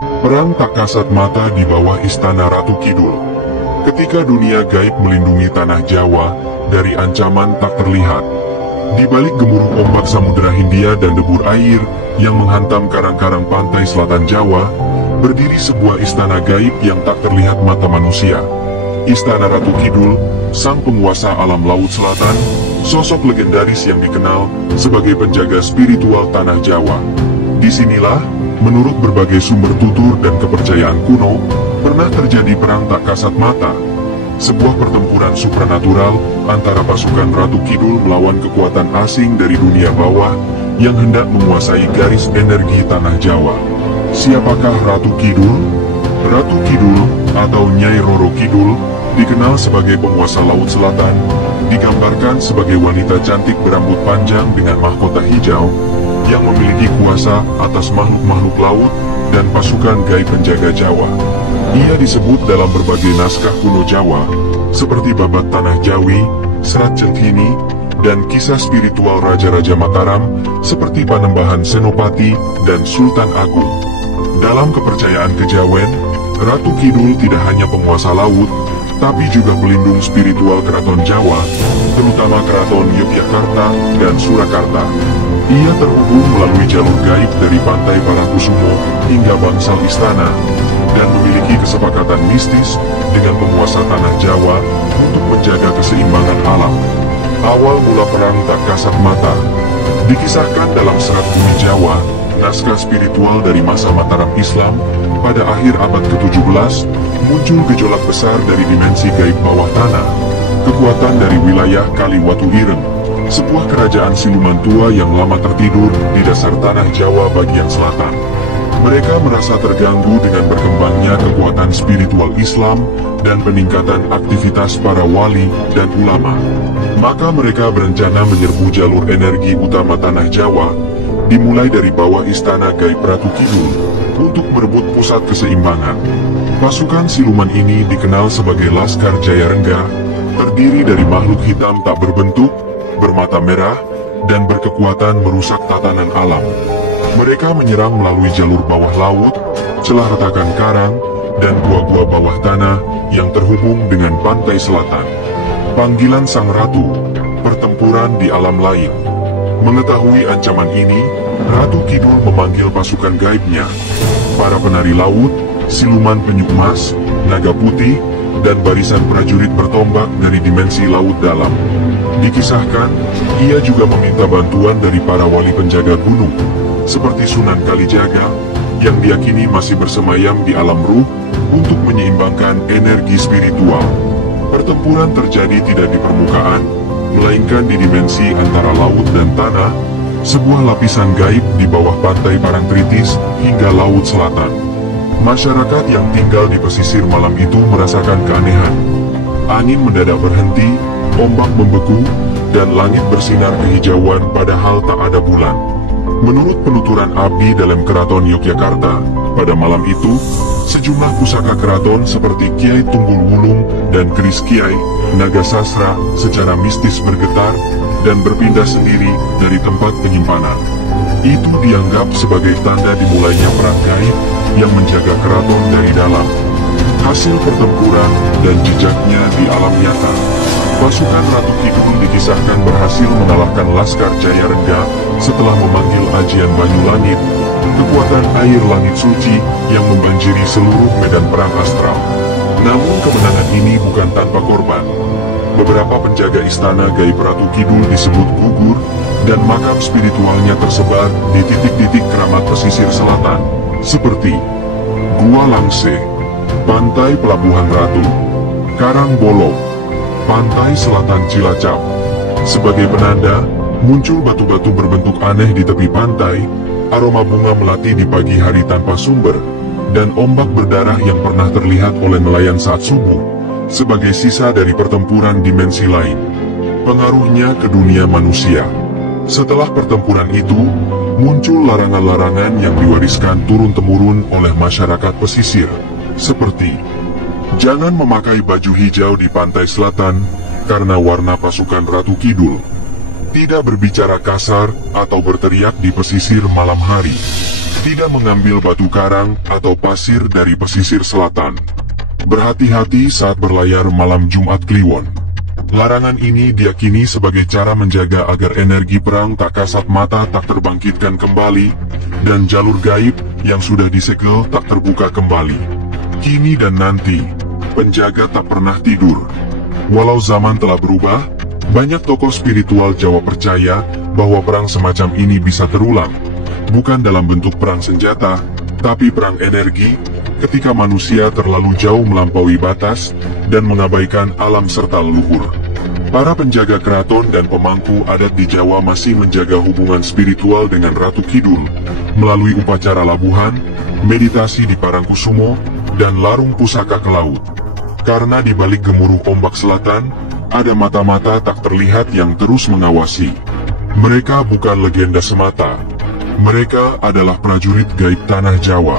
Perang tak kasat mata di bawah istana Ratu Kidul. Ketika dunia gaib melindungi tanah Jawa dari ancaman tak terlihat. Di balik gemuruh ombak Samudra Hindia dan debur air yang menghantam karang-karang pantai selatan Jawa, berdiri sebuah istana gaib yang tak terlihat mata manusia. Istana Ratu Kidul, sang penguasa alam laut selatan, sosok legendaris yang dikenal sebagai penjaga spiritual tanah Jawa. Disinilah, menurut berbagai sumber tutur dan kepercayaan kuno, pernah terjadi perang tak kasat mata. Sebuah pertempuran supranatural antara pasukan Ratu Kidul melawan kekuatan asing dari dunia bawah yang hendak menguasai garis energi tanah Jawa. Siapakah Ratu Kidul? Ratu Kidul atau Nyai Roro Kidul dikenal sebagai penguasa laut selatan, digambarkan sebagai wanita cantik berambut panjang dengan mahkota hijau yang memiliki kuasa atas makhluk-makhluk laut dan pasukan gaib penjaga Jawa. Ia disebut dalam berbagai naskah kuno Jawa, seperti Babat Tanah Jawi, Serat Centhini, dan kisah spiritual Raja-Raja Mataram, seperti Panembahan Senopati dan Sultan Agung. Dalam kepercayaan kejawen, Ratu Kidul tidak hanya penguasa laut, tapi juga pelindung spiritual keraton Jawa, terutama keraton Yogyakarta dan Surakarta. Ia terhubung melalui jalur gaib dari pantai Parangkusumo hingga bangsal istana, dan memiliki kesepakatan mistis dengan penguasa tanah Jawa untuk menjaga keseimbangan alam. Awal mula perang tak kasat mata dikisahkan dalam Serat Bumi Jawa, naskah spiritual dari masa Mataram Islam. Pada akhir abad ke-17, muncul gejolak besar dari dimensi gaib bawah tanah, kekuatan dari wilayah Kaliwatu Ireng, sebuah kerajaan siluman tua yang lama tertidur di dasar tanah Jawa bagian selatan. Mereka merasa terganggu dengan berkembangnya kekuatan spiritual Islam dan peningkatan aktivitas para wali dan ulama. Maka mereka berencana menyerbu jalur energi utama tanah Jawa, dimulai dari bawah istana gaib Ratu Kidul, untuk merebut pusat keseimbangan. Pasukan siluman ini dikenal sebagai Laskar Jayarengga, terdiri dari makhluk hitam tak berbentuk, bermata merah, dan berkekuatan merusak tatanan alam. Mereka menyerang melalui jalur bawah laut, celah retakan karang, dan gua-gua bawah tanah yang terhubung dengan pantai selatan. Panggilan Sang Ratu, pertempuran di alam lain. Mengetahui ancaman ini, Ratu Kidul memanggil pasukan gaibnya, para penari laut, siluman penyu emas, naga putih, dan barisan prajurit bertombak dari dimensi laut dalam. Dikisahkan, ia juga meminta bantuan dari para wali penjaga gunung, seperti Sunan Kalijaga, yang diyakini masih bersemayam di alam ruh untuk menyeimbangkan energi spiritual. Pertempuran terjadi tidak di permukaan, melainkan di dimensi antara laut dan tanah, sebuah lapisan gaib di bawah pantai Parangtritis hingga laut selatan. Masyarakat yang tinggal di pesisir malam itu merasakan keanehan. Angin mendadak berhenti, ombak membeku, dan langit bersinar kehijauan padahal tak ada bulan. Menurut penuturan abdi dalam keraton Yogyakarta, pada malam itu, sejumlah pusaka keraton seperti Kiai Tunggul Wulung dan Keris Kiai, Naga Sasra secara mistis bergetar dan berpindah sendiri dari tempat penyimpanan. Itu dianggap sebagai tanda dimulainya perang gaib yang menjaga keraton dari dalam. Hasil pertempuran dan jejaknya di alam nyata. Pasukan Ratu Kidul dikisahkan berhasil mengalahkan Laskar Jayarengga setelah memanggil ajian Banyu Langit, kekuatan air langit suci yang membanjiri seluruh medan perang astral. Namun kemenangan ini bukan tanpa korban. Beberapa penjaga istana gaib Ratu Kidul disebut gugur, dan makam spiritualnya tersebar di titik-titik keramat pesisir selatan, seperti Gua Langse, Pantai Pelabuhan Ratu, Karang Bolong, Pantai Selatan Cilacap. Sebagai penanda, muncul batu-batu berbentuk aneh di tepi pantai, aroma bunga melati di pagi hari tanpa sumber, dan ombak berdarah yang pernah terlihat oleh nelayan saat subuh, sebagai sisa dari pertempuran dimensi lain. Pengaruhnya ke dunia manusia. Setelah pertempuran itu, muncul larangan-larangan yang diwariskan turun-temurun oleh masyarakat pesisir, seperti jangan memakai baju hijau di pantai selatan karena warna pasukan Ratu Kidul, tidak berbicara kasar atau berteriak di pesisir malam hari, Tidak mengambil batu karang atau pasir dari pesisir selatan. Berhati-hati saat berlayar malam Jumat Kliwon. Larangan ini diyakini sebagai cara menjaga agar energi perang tak kasat mata tak terbangkitkan kembali, dan jalur gaib yang sudah disegel tak terbuka kembali. Kini dan nanti, penjaga tak pernah tidur. Walau zaman telah berubah, banyak tokoh spiritual Jawa percaya bahwa perang semacam ini bisa terulang. Bukan dalam bentuk perang senjata, tapi perang energi, ketika manusia terlalu jauh melampaui batas dan mengabaikan alam serta leluhur. Para penjaga keraton dan pemangku adat di Jawa masih menjaga hubungan spiritual dengan Ratu Kidul melalui upacara labuhan, meditasi di Parangkusumo, dan larung pusaka ke laut. Karena di balik gemuruh ombak selatan, ada mata-mata tak terlihat yang terus mengawasi. Mereka bukan legenda semata. Mereka adalah prajurit gaib tanah Jawa.